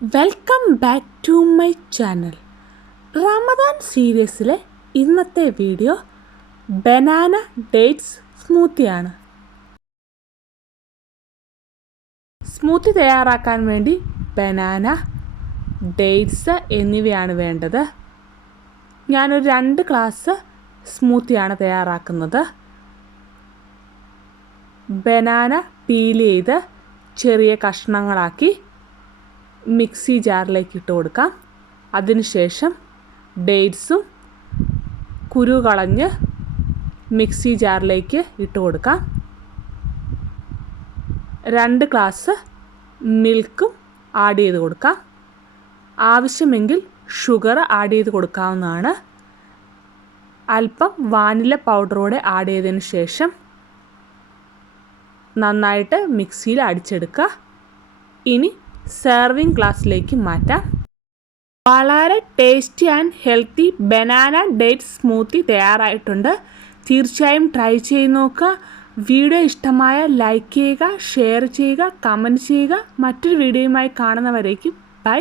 Welcome back to my channel. Ramadan സീരീസിലെ ഇന്നത്തെ video banana dates സ്മൂത്തിയാണ്. സ്മൂത്തി തയ്യാറാക്കാൻ വേണ്ടി ബനാന, ഡേറ്റ്സ് എന്നിവയാണ് വേണ്ടത്. ഞാനൊരു 2 ഗ്ലാസ് സ്മൂത്തിയാണ് തയ്യാറാക്കുന്നത്. ബനാന പീൽ ചെയ്ത് ചെറിയ കഷ്ണങ്ങളാക്കി മിക്സി ജാറിലേക്ക് ഇട്ട് കൊടുക്കാം. അതിനുശേഷം ഡേറ്റ്സും കുരു കളഞ്ഞ് മിക്സി ജാറിലേക്ക് ഇട്ട് കൊടുക്കാം. 2 ഗ്ലാസ് മിൽക്കും ആഡ് ചെയ്ത് കൊടുക്കാം. ആവശ്യമെങ്കിൽ ഷുഗർ ആഡ് ചെയ്ത് കൊടുക്കാവുന്നതാണ്. അല്പം വാനില പൗഡറോടെ ആഡ് ചെയ്തതിന് ശേഷം നന്നായിട്ട് മിക്സിയിൽ അടിച്ചെടുക്കുക. ഇനി സെർവിങ് ഗ്ലാസ്സിലേക്ക് മാറ്റാം. വളരെ tasty and healthy banana dates smoothie തയ്യാറായിട്ടുണ്ട്. തീർച്ചയായും ട്രൈ ചെയ്ത് നോക്കുക. വീഡിയോ ഇഷ്ടമായ ലൈക്ക് ചെയ്യുക, ഷെയർ ചെയ്യുക, കമൻറ്റ് ചെയ്യുക. മറ്റൊരു വീഡിയോയുമായി കാണുന്നവരേക്കും ബൈ.